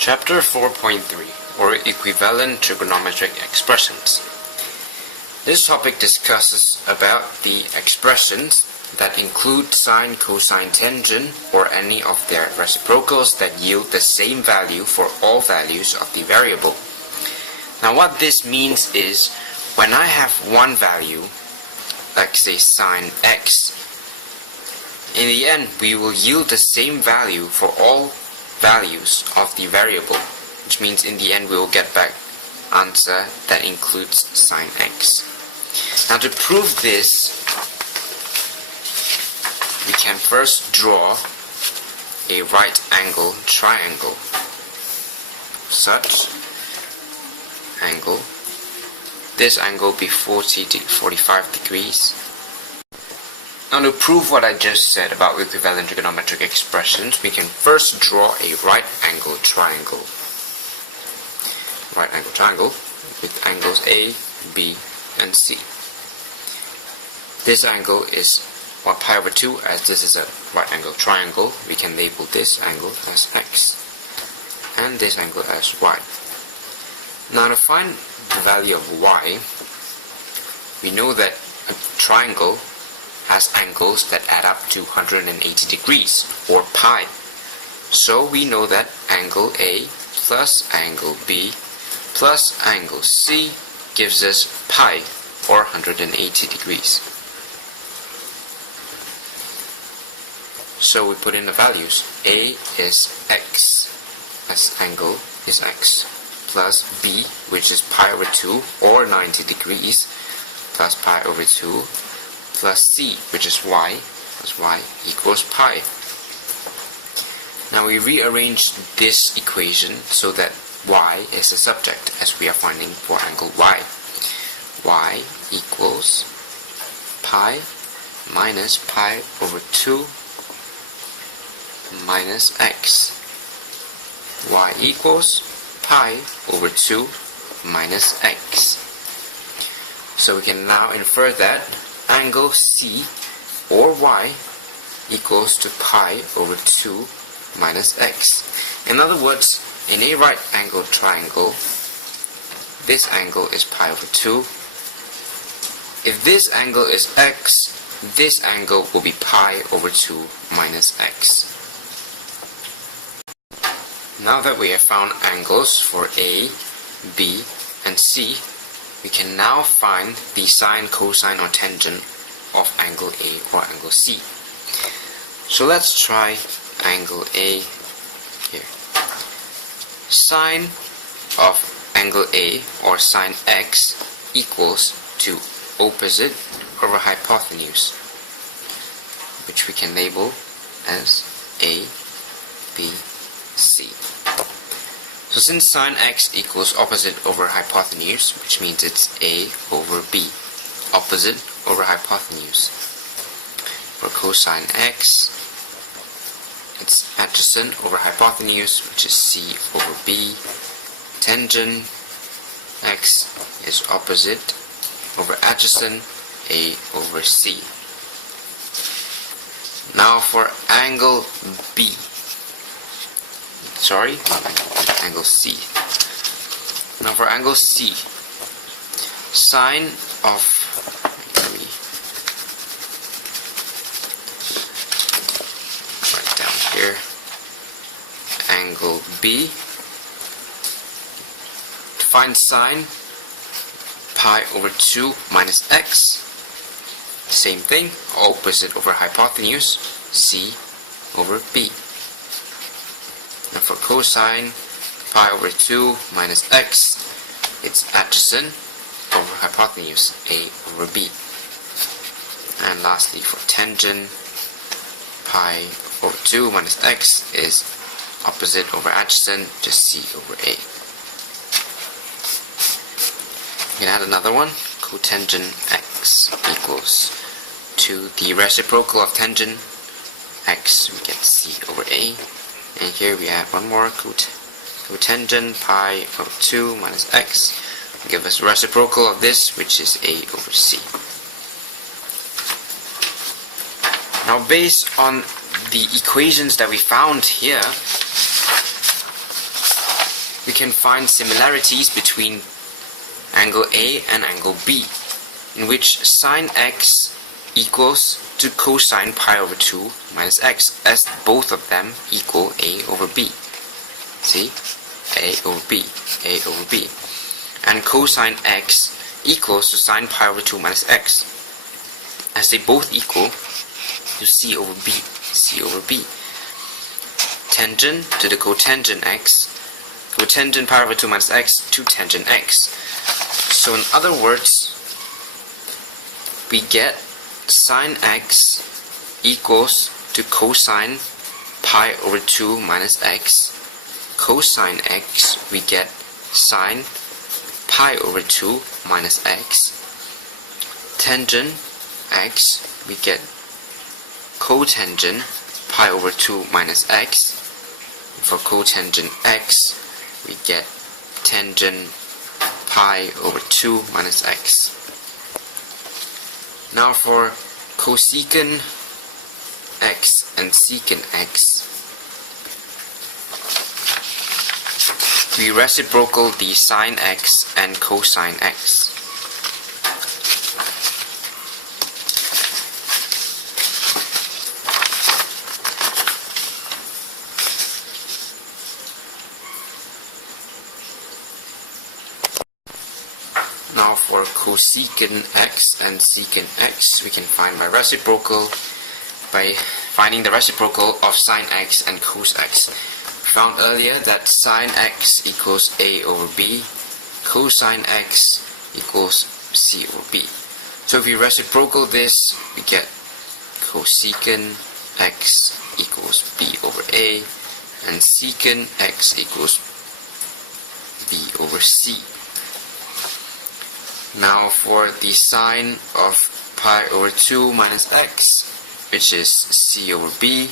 Chapter 4.3, or Equivalent Trigonometric Expressions. This topic discusses about the expressions that include sine, cosine, tangent, or any of their reciprocals that yield the same value for all values of the variable. Now what this means is, when I have one value, like say sine x, in the end we will yield the same value for all values of the variable, which means in the end we will get back answer that includes sine x. Now to prove this, we can first draw a right angle triangle. Such angle, this angle be 40 to 45 degrees. Now to prove what I just said about equivalent trigonometric expressions, we can first draw a right angle triangle. Right angle triangle with angles A, B, and C. This angle is pi over 2, as this is a right angle triangle. We can label this angle as x and this angle as y. Now to find the value of y, we know that a triangle has angles that add up to 180 degrees, or pi. So we know that angle A plus angle B plus angle C gives us pi, or 180 degrees. So we put in the values. A is x, as angle is x, plus B, which is pi over 2, or 90 degrees, plus pi over 2, plus C, which is y, plus y equals pi. Now we rearrange this equation so that y is the subject, as we are finding for angle y. Y equals pi minus pi over 2 minus x. Y equals pi over 2 minus x. So we can now infer that angle C, or y, equals to pi over 2 minus x. In other words, in a right angle triangle, this angle is pi over 2. If this angle is x, this angle will be pi over 2 minus x. Now that we have found angles for A, B, and C, we can now find the sine, cosine, or tangent of angle A or angle C. So let's try angle A here. Sine of angle A, or sine x, equals to opposite over hypotenuse, which we can label as A, B, C. So since sine x equals opposite over hypotenuse, which means it's A over B, opposite over hypotenuse. For cosine x, it's adjacent over hypotenuse, which is C over B. Tangent x is opposite over adjacent, A over C. Now for angle B, angle C. Now for angle C, sine of, write down here, angle B. To find sine, pi over 2 minus x. Same thing, opposite over hypotenuse, C over B. Now for cosine, pi over 2 minus x, it's adjacent over hypotenuse, A over B. And lastly for tangent, pi over 2 minus x is opposite over adjacent, just C over A. We can add another one, cotangent x equals to the reciprocal of tangent x, we get C over A. And here we add one more, cotangent pi over 2 minus x, will give us reciprocal of this, which is A over C. Now based on the equations that we found here, we can find similarities between angle A and angle B, in which sine x equals to cosine pi over 2 minus x, as both of them equal A over B. See? A over B, A over B. And cosine x equals to sine pi over 2 minus x, as they both equal to C over B, C over B. Tangent to the cotangent x, cotangent pi over 2 minus x to tangent x. So in other words, we get sine x equals to cosine pi over 2 minus x. Cosine x, we get sine pi over 2 minus x. Tangent x, we get cotangent pi over 2 minus x. For cotangent x, we get tangent pi over 2 minus x. Now for cosecant x and secant x, we reciprocal the sine x and cosine x. Now for cosecant x and secant x, we can find by finding the reciprocal of sine x and cos x. We found earlier that sine x equals A over B, cosine x equals C over B. So if we reciprocal this, we get cosecant x equals B over A, and secant x equals B over C. Now for the sine of pi over 2 minus x, which is C over B,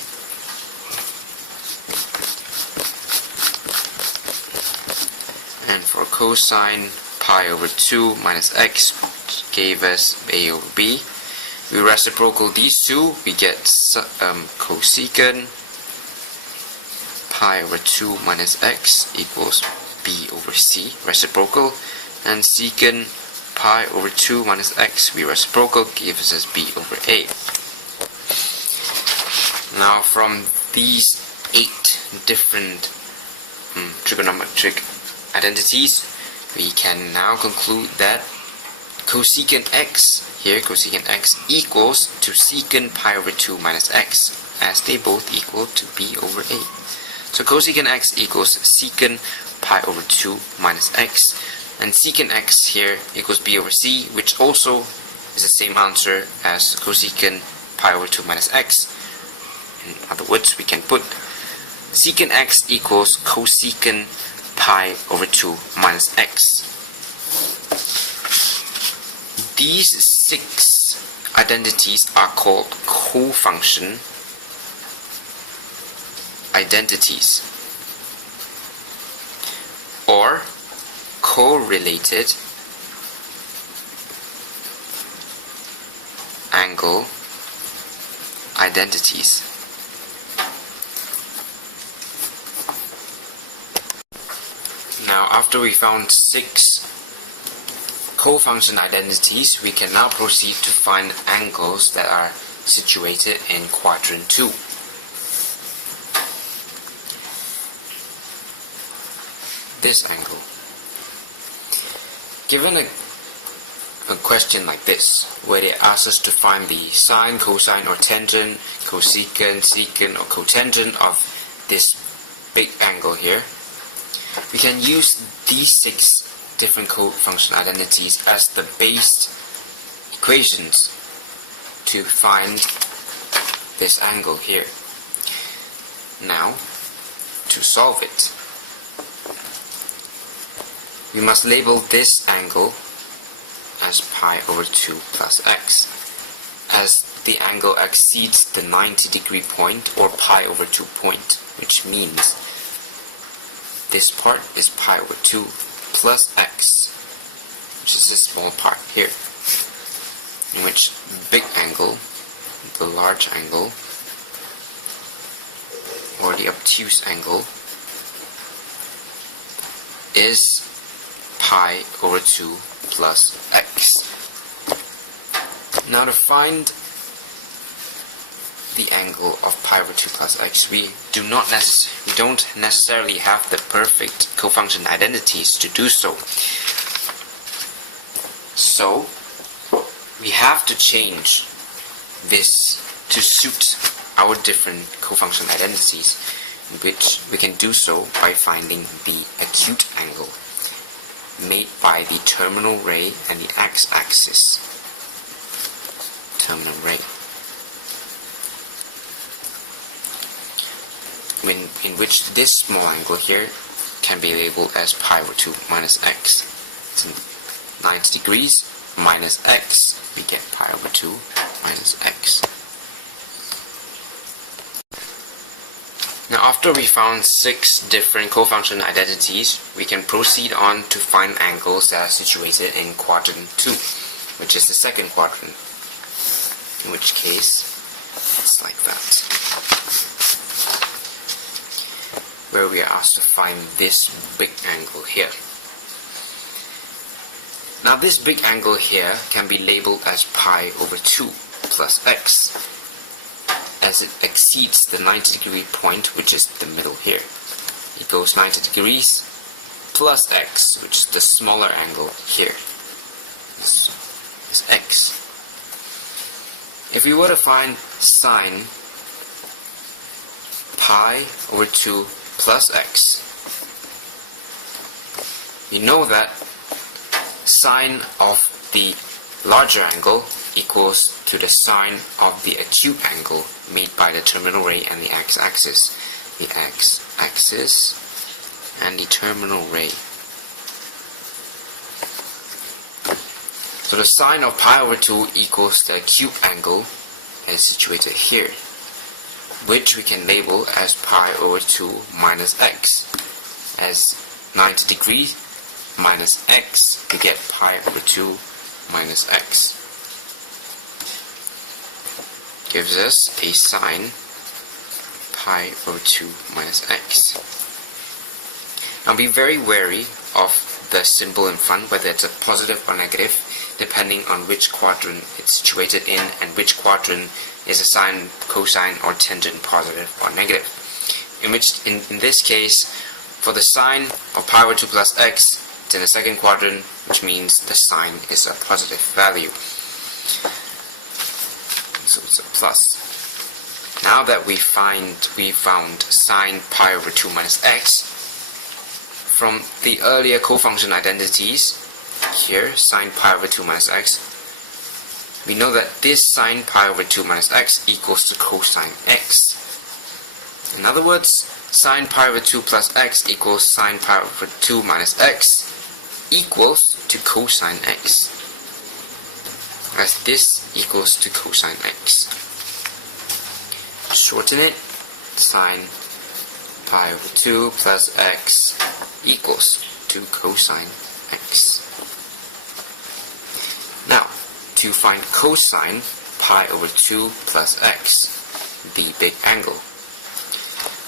and for cosine pi over 2 minus x, which gave us A over B, we reciprocal these two, we get cosecant pi over 2 minus x equals B over C, reciprocal, and secant pi over 2 minus x, we reciprocal, gives us B over A. Now from these 8 different trigonometric identities, we can now conclude that cosecant x, here cosecant x equals to secant pi over 2 minus x, as they both equal to B over A. So cosecant x equals secant pi over 2 minus x, and secant x here equals B over C, which also is the same answer as cosecant pi over 2 minus x. In other words, we can put secant x equals cosecant pi over 2 minus x. These 6 identities are called cofunction identities, or correlated angle identities. Now, after we found 6 cofunction identities, we can now proceed to find angles that are situated in quadrant 2. This angle. Given a question like this, where they ask us to find the sine, cosine, or tangent, cosecant, secant, or cotangent of this big angle here, we can use these 6 different cofunction identities as the base equations to find this angle here. Now, to solve it, we must label this angle as pi over 2 plus x, as the angle exceeds the 90-degree point, or pi over 2 point, which means this part is pi over 2 plus x, which is this small part here, in which the big angle, the large angle, or the obtuse angle, is pi over 2 plus x. Now to find the angle of pi over 2 plus x, we don't necessarily have the perfect cofunction identities to do so. So we have to change this to suit our different cofunction identities, which we can do so by finding the acute angle made by the terminal ray and the x-axis. Terminal ray, in which this small angle here can be labeled as pi over 2 minus x. So 90 degrees minus x, we get pi over 2 minus x. Now after we found 6 different cofunction identities, we can proceed on to find angles that are situated in quadrant 2, which is the second quadrant, in which case it's like that, where we are asked to find this big angle here. Now this big angle here can be labeled as pi over 2 plus x, as it exceeds the 90-degree point, which is the middle here. It goes 90 degrees plus x, which is the smaller angle here. This is x. If we were to find sine pi over 2 plus x, we know that sine of the larger angle equals to the sine of the acute angle made by the terminal ray and the x-axis. The x-axis and the terminal ray. So the sine of pi over 2 equals the acute angle that is situated here, which we can label as pi over 2 minus x, as 90 degrees minus x, we get pi over 2 minus x. Gives us a sine pi over 2 minus x. Now be very wary of the symbol in front, whether it's a positive or negative, depending on which quadrant it's situated in and which quadrant is a sine, cosine, or tangent positive or negative. In this case, for the sine of pi over 2 plus x, it's in the second quadrant, which means the sine is a positive value. So it's a plus. Now that we found sine pi over 2 minus x, from the earlier cofunction identities, here, sine pi over 2 minus x, we know that this sine pi over 2 minus x equals to cosine x. In other words, sine pi over 2 plus x equals sine pi over 2 minus x equals to cosine x, as this equals to cosine x. Shorten it, sine pi over 2 plus x equals to cosine x. Now, to find cosine pi over 2 plus x, the big angle,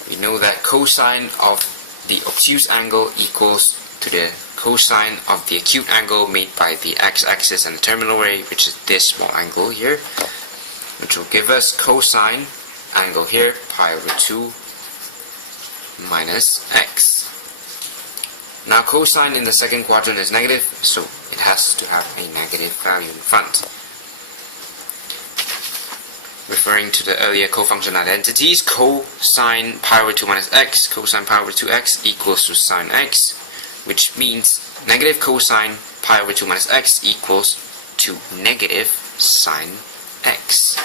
we know that cosine of the obtuse angle equals to the cosine of the acute angle made by the x-axis and the terminal ray, which is this small angle here, which will give us cosine angle here, pi over 2 minus x. Now cosine in the second quadrant is negative, so it has to have a negative value in front. Referring to the earlier cofunction identities, cosine pi over 2 minus x, cosine pi over 2x equals to sine x, which means negative cosine pi over 2 minus x equals to negative sine x.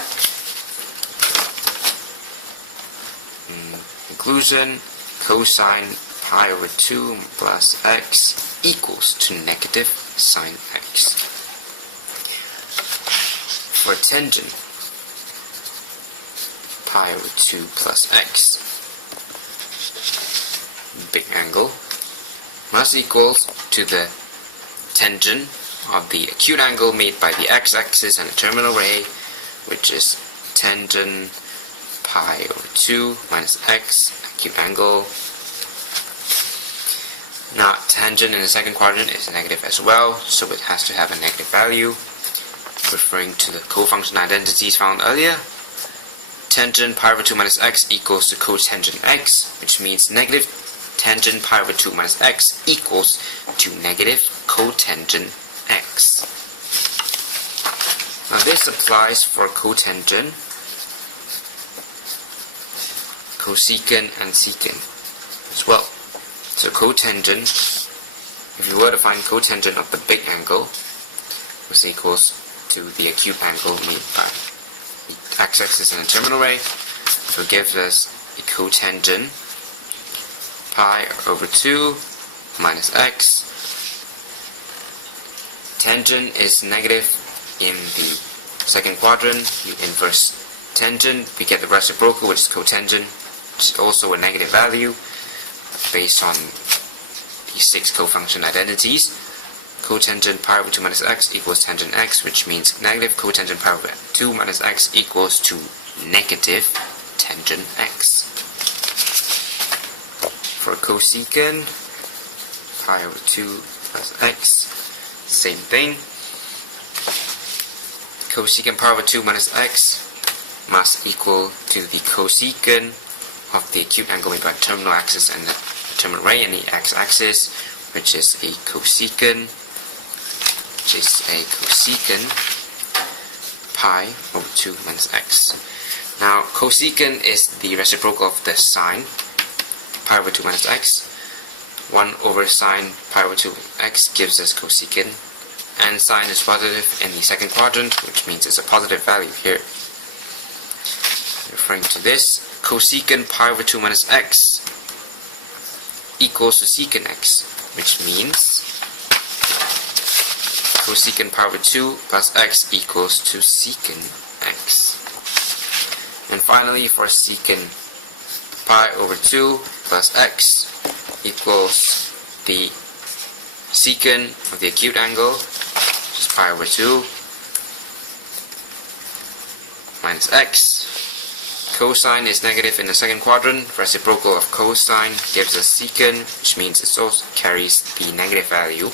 In conclusion, cosine pi over 2 plus x equals to negative sine x. For tangent pi over 2 plus x, big angle, must equal to the tangent of the acute angle made by the x-axis and the terminal ray, which is tangent pi over 2 minus x, acute angle. Now tangent in the second quadrant is negative as well, so it has to have a negative value. Referring to the cofunction identities found earlier, tangent pi over 2 minus x equals to cotangent x, which means negative tangent pi over 2 minus x equals to negative cotangent x. Now this applies for cotangent, cosecant, and secant as well. So cotangent, if you were to find cotangent of the big angle, was equals to the acute angle made by the x-axis and the terminal ray, so it gives us a cotangent pi over 2 minus x. Tangent is negative in the second quadrant. You inverse tangent, we get the reciprocal, which is cotangent, which is also a negative value based on the 6 cofunction identities. Cotangent pi over 2 minus x equals tangent x, which means negative cotangent pi over 2 minus x equals to negative tangent x. For cosecant, pi over 2 plus x, same thing. Cosecant pi over 2 minus x must equal to the cosecant of the acute angle made by the terminal axis and the terminal ray and the x-axis, which is a cosecant pi over 2 minus x. Now cosecant is the reciprocal of the sine pi over 2 minus x. 1 over sine pi over 2x gives us cosecant, and sine is positive in the second quadrant, which means it's a positive value here. Referring to this, cosecant pi over 2 minus x equals to secant x, which means cosecant pi over 2 plus x equals to secant x. And finally, for secant pi over 2 plus x equals the secant of the acute angle, which is pi over 2 minus x. Cosine is negative in the second quadrant. Reciprocal of cosine gives us secant, which means it also carries the negative value.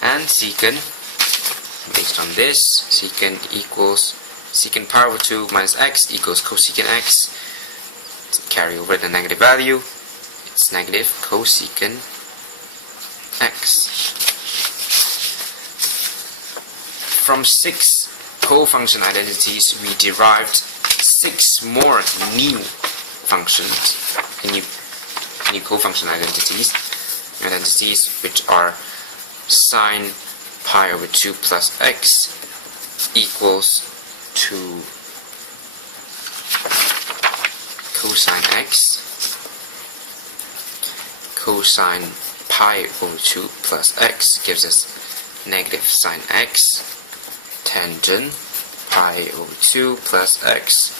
And secant, based on this, secant equals secant pi over 2 minus x equals cosecant x. To carry over the negative value, it's negative cosecant x. From 6 cofunction identities, we derived 6 more new functions, new cofunction identities which are sine pi over 2 plus x equals to cosine x, cosine pi over 2 plus x gives us negative sine x, tangent pi over 2 plus x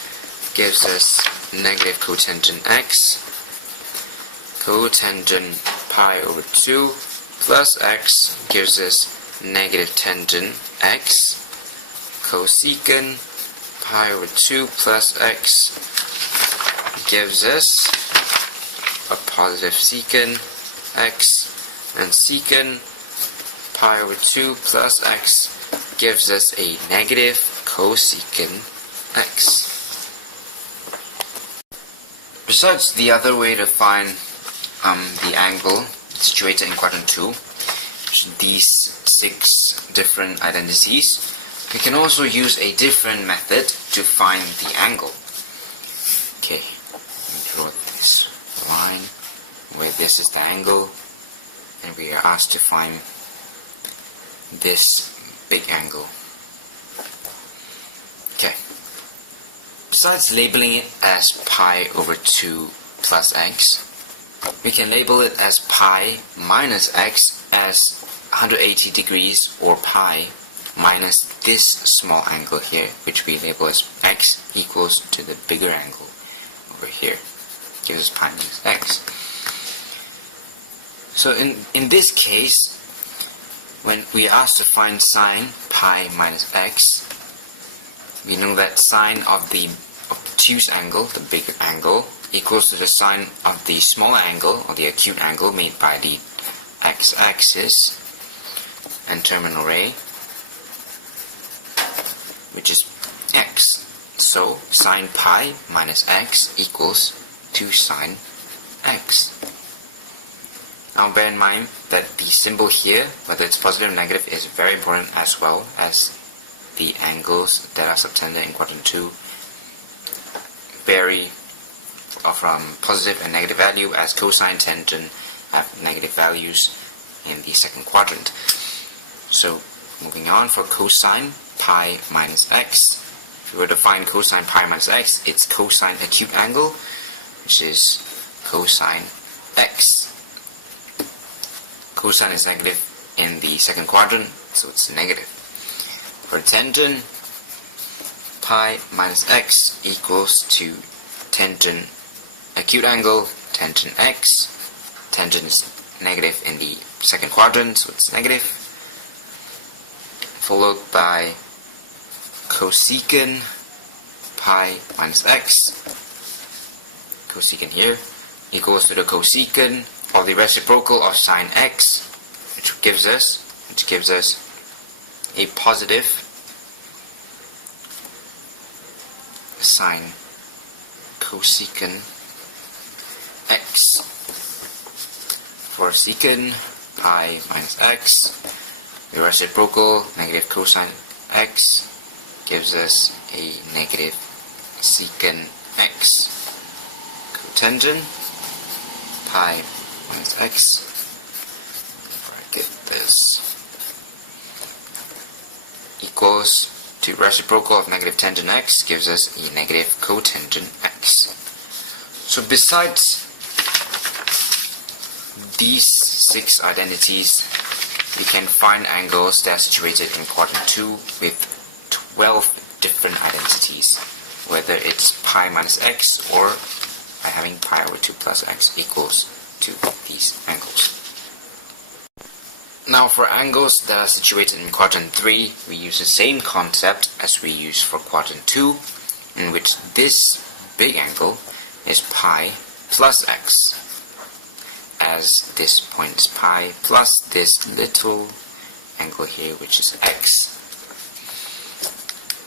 gives us negative cotangent x, cotangent pi over 2 plus x gives us negative tangent x, cosecant pi over 2 plus x gives us a positive secant x, and secant pi over 2 plus x gives us a negative cosecant x. Besides the other way to find the angle situated in quadrant 2, these 6 different identities, we can also use a different method to find the angle. Okay, draw this line where this is the angle, and we are asked to find this big angle. Okay, besides labeling it as pi over 2 plus x, we can label it as pi minus x as 180 degrees, or pi minus this small angle here, which we label as x, equals to the bigger angle over here. Gives us pi minus x. So in this case, when we are asked to find sine pi minus x, we know that sine of the obtuse angle, the bigger angle, equals to the sine of the smaller angle, or the acute angle made by the x-axis and terminal ray, which is x. So sine pi minus x equals 2 sine x. Now bear in mind that the symbol here, whether it's positive or negative, is very important, as well as the angles that are subtended in quadrant 2 vary from positive and negative value, as cosine, tangent have negative values in the second quadrant. So moving on, for cosine pi minus x, if we were to find cosine pi minus x, it's cosine acute angle, which is cosine x. Cosine is negative in the second quadrant, so it's negative. For tangent, pi minus x equals to tangent acute angle, tangent x. Tangent is negative in the second quadrant, so it's negative. Followed by cosecant pi minus x. Cosecant here equals to the cosecant or the reciprocal of sine x, which gives us a positive sine cosecant x. For secant pi minus x, the reciprocal negative cosine x gives us a negative secant x. Cotangent pi minus x, bracket this, equals to reciprocal of negative tangent x gives us a negative cotangent x. So besides these 6 identities, we can find angles that are situated in quadrant 2 with 12 different identities, whether it's pi minus x or by having pi over 2 plus x equals to these angles. Now for angles that are situated in quadrant 3, we use the same concept as we use for quadrant 2, in which this big angle is pi plus x, as this point is pi plus this little angle here, which is x.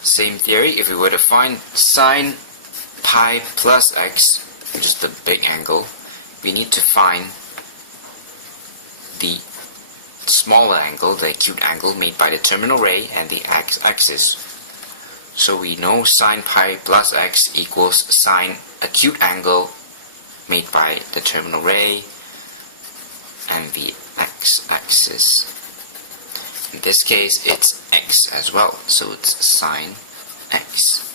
Same theory, if we were to find sine pi plus x, which is the big angle, we need to find the smaller angle, the acute angle made by the terminal ray and the x-axis. So we know sine pi plus x equals sine acute angle made by the terminal ray and the x-axis. In this case, it's x as well, so it's sine x.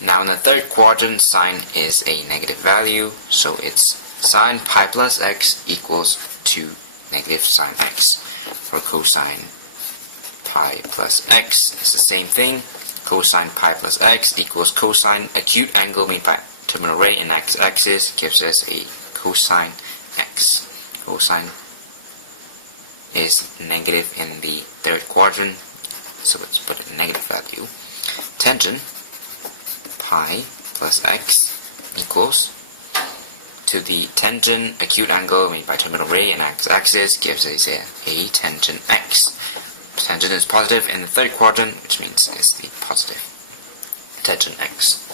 Now in the third quadrant, sine is a negative value, so it's sine pi plus x equals to negative sine x. For cosine pi plus x, it's the same thing. Cosine pi plus x equals cosine acute angle made by terminal ray and x-axis gives us a cosine x. Cosine is negative in the third quadrant, so let's put a negative value. Tangent pi plus x equals to the tangent acute angle made by terminal ray and x-axis gives us a tangent x. Tangent is positive in the third quadrant, which means it's the positive tangent x.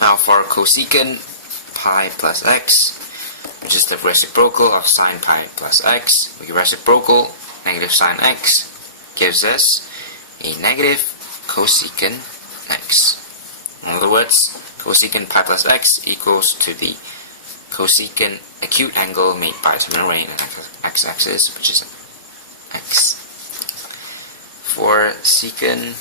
Now for cosecant pi plus x, which is the reciprocal of sine pi plus x, we reciprocal negative sine x gives us a negative cosecant x. In other words, cosecant pi plus x equals to the cosecant acute angle made by terminal ray and x-axis, which is x. For secant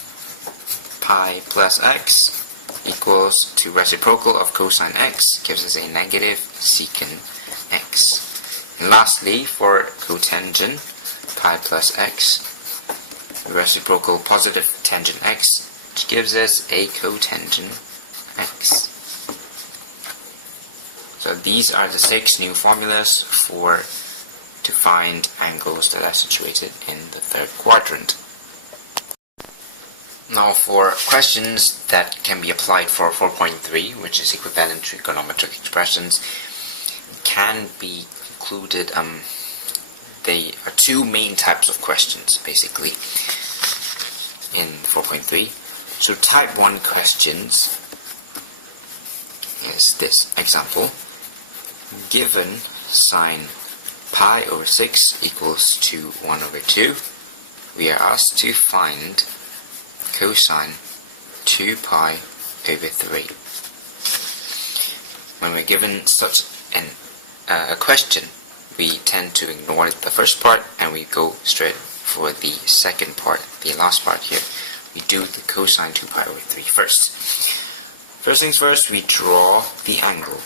pi plus x equals to reciprocal of cosine x gives us a negative secant x. And lastly, for cotangent pi plus x, the reciprocal positive tangent x, which gives us a cotangent x. So these are the 6 new formulas to find angles that are situated in the third quadrant. Now for questions that can be applied for 4.3, which is equivalent trigonometric expressions, can be included they are two main types of questions, basically, in 4.3. So type 1 questions is this example. Given sine pi over 6 equals to 1 over 2, we are asked to find cosine 2 pi over 3. When we're given such a question, we tend to ignore the first part and we go straight for the second part, the last part here. We do the cosine 2 pi over 3 first. First things first, we draw the angle.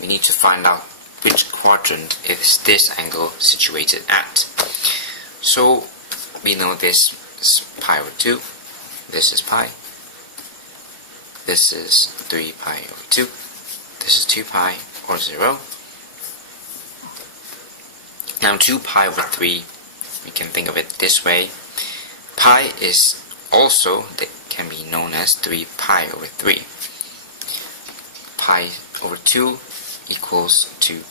We need to find out which quadrant is this angle situated at. So we know this is pi over 2, this is pi, this is 3 pi over 2, this is 2 pi or 0. Now 2 pi over 3, we can think of it this way. Pi is also, that can be known as 3 pi over 3. Pi over 2 equals to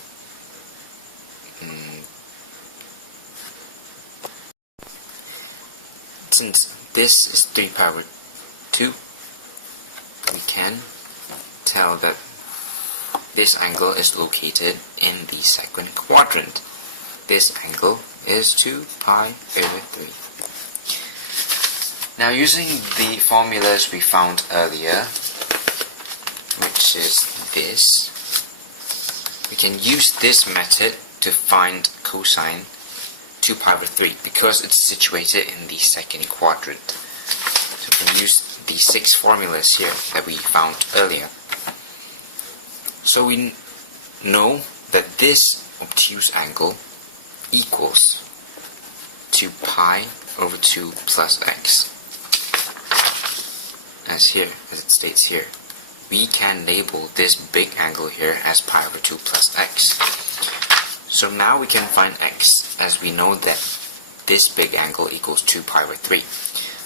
since this is 3 pi over 2, we can tell that this angle is located in the second quadrant. This angle is 2 pi over 3. Now using the formulas we found earlier, which is this, we can use this method to find cosine 2 pi over 3 because it's situated in the second quadrant. So we can use the 6 formulas here that we found earlier. So we know that this obtuse angle equals 2 pi over 2 plus x. As it states here, we can label this big angle here as pi over 2 plus x. So now we can find x, as we know that this big angle equals 2 pi over 3.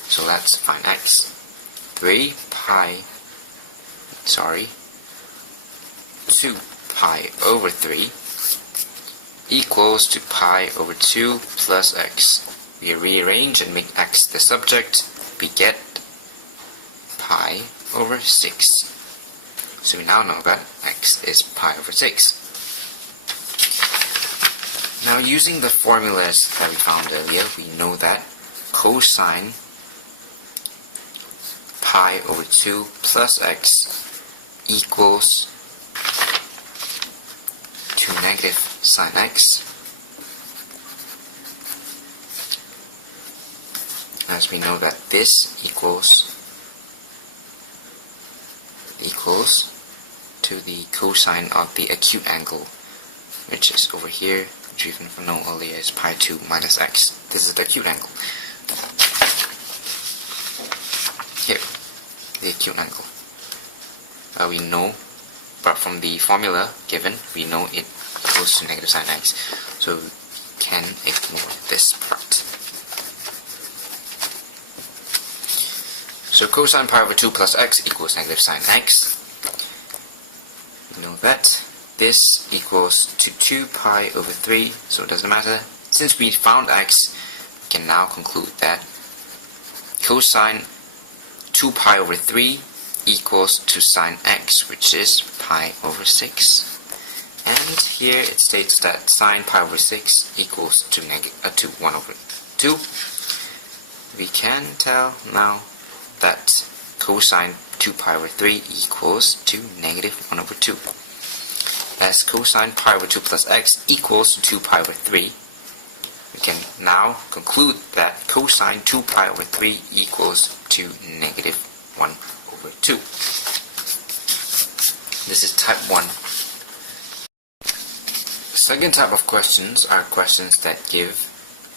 So let's find x. 2 pi over 3 equals to pi over 2 plus x. We rearrange and make x the subject. We get pi over 6. So we now know that x is pi over 6. Now using the formulas that we found earlier, we know that cosine pi over 2 plus x equals to negative sine x. As we know that this equals to the cosine of the acute angle, which is over here, which we can know earlier is pi 2 minus x. This is the acute angle. Here, the acute angle. We know, but from the formula given, we know it equals to negative sine x. So we can ignore this part. So cosine pi over 2 plus x equals negative sine x. We know that this equals to 2 pi over 3, so it doesn't matter. Since we found x, we can now conclude that cosine 2 pi over 3 equals to sine x, which is pi over 6. And here it states that sine pi over 6 equals to 1 over 2. We can tell now that cosine 2 pi over 3 equals to negative 1 over 2. As cosine pi over 2 plus x equals to 2 pi over 3, we can now conclude that cosine 2 pi over 3 equals to negative 1 over 2. This is type 1. The second type of questions are questions that give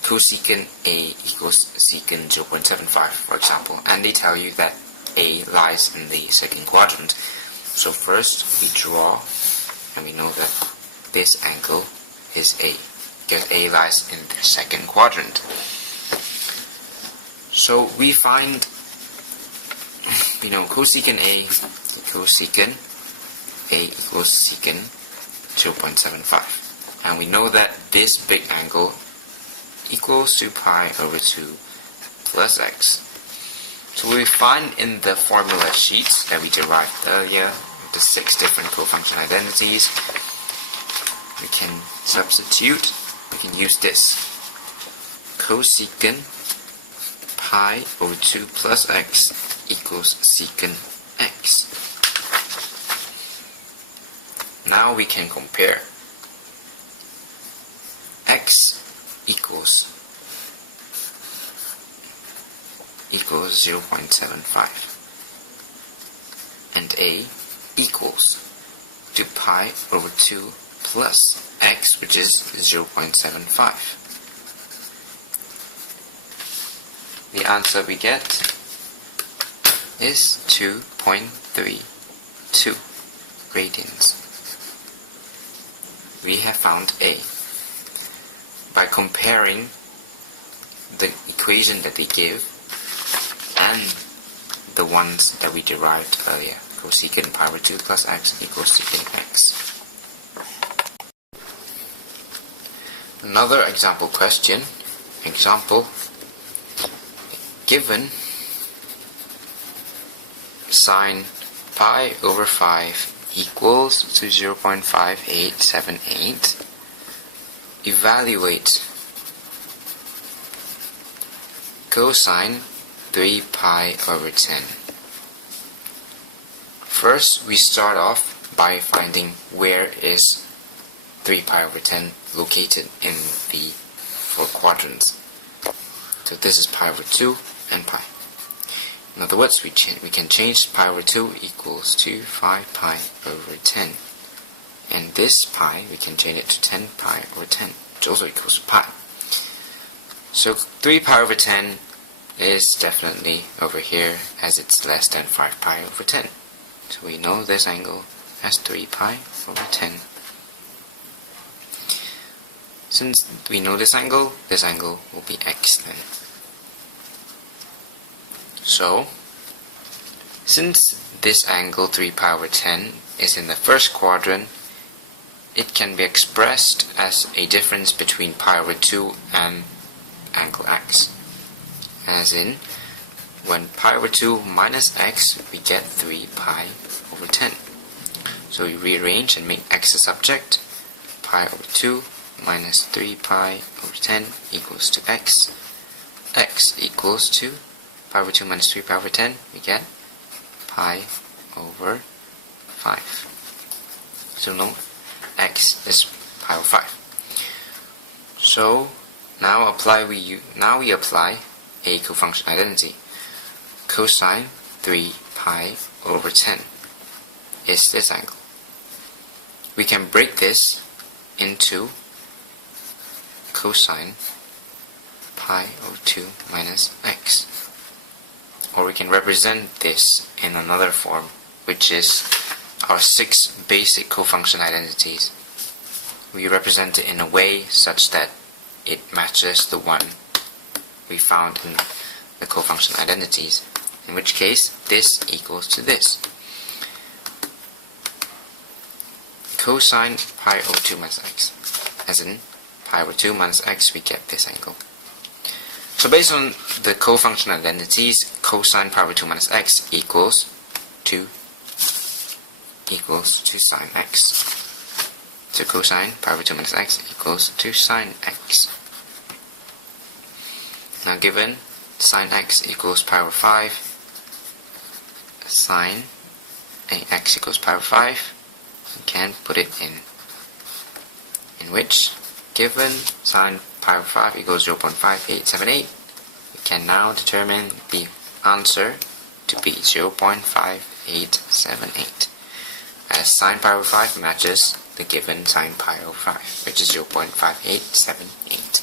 cosecant A equals secant 0.75, for example, and they tell you that A lies in the second quadrant. So first we draw, and we know that this angle is A, because A lies in the second quadrant. So we find, cosecant A equals secant A equals secant 0.75. And we know that this big angle equals to pi over 2 plus x. So we find in the formula sheets that we derived earlier, the 6 different cofunction identities, we can substitute, we can use this. Cosecant pi over 2 plus x equals secant x. Now we can compare. X equals 0.75 and a equals to pi over 2 plus x, which is 0.75. The answer we get is 2.32 radians. We have found A. By comparing the equation that they give and the ones that we derived earlier. Cosecant pi over 2 plus x equals secant x. Another example question. Example. Given sine pi over 5 equals to 0.5878, evaluate cosine 3 pi over 10. First, we start off by finding where is 3 pi over 10 located in the 4 quadrants. So this is pi over 2 and pi. In other words, we can change pi over 2 equals to 5 pi over 10. And this pi, we can change it to 10 pi over 10, which also equals to pi. So 3 pi over 10 is definitely over here, as it's less than 5 pi over 10. So we know this angle as 3 pi over 10. Since we know this angle will be x then. So, since this angle 3 pi over 10 is in the first quadrant, it can be expressed as a difference between pi over 2 and angle x. As in, when pi over 2 minus x, we get 3 pi over 10. So we rearrange and make x a subject. Pi over 2 minus 3 pi over 10 equals to x. X equals to pi over 2 minus 3 pi over 10, we get pi over 5. So no, x is pi over 5. So now we apply a cofunction identity. Cosine 3 pi over 10 is this angle. We can break this into cosine pi over 2 minus x. Or we can represent this in another form, which is our 6 basic cofunction identities. We represent it in a way such that it matches the one we found in the cofunction identities, in which case this equals to this. Cosine pi over 2 minus x, as in pi over 2 minus x, we get this angle. So based on the cofunction identities, cosine pi over 2 minus x equals to sine x. So cosine pi over 2 minus x equals to sine x. Now given sine x equals pi over 5, sine x equals pi over 5, we can put it in which, given sine pi over 5 equals 0.5878, we can now determine the answer to be 0.5878, as sine pi over 5 matches the given sine pi over 5, which is 0.5878.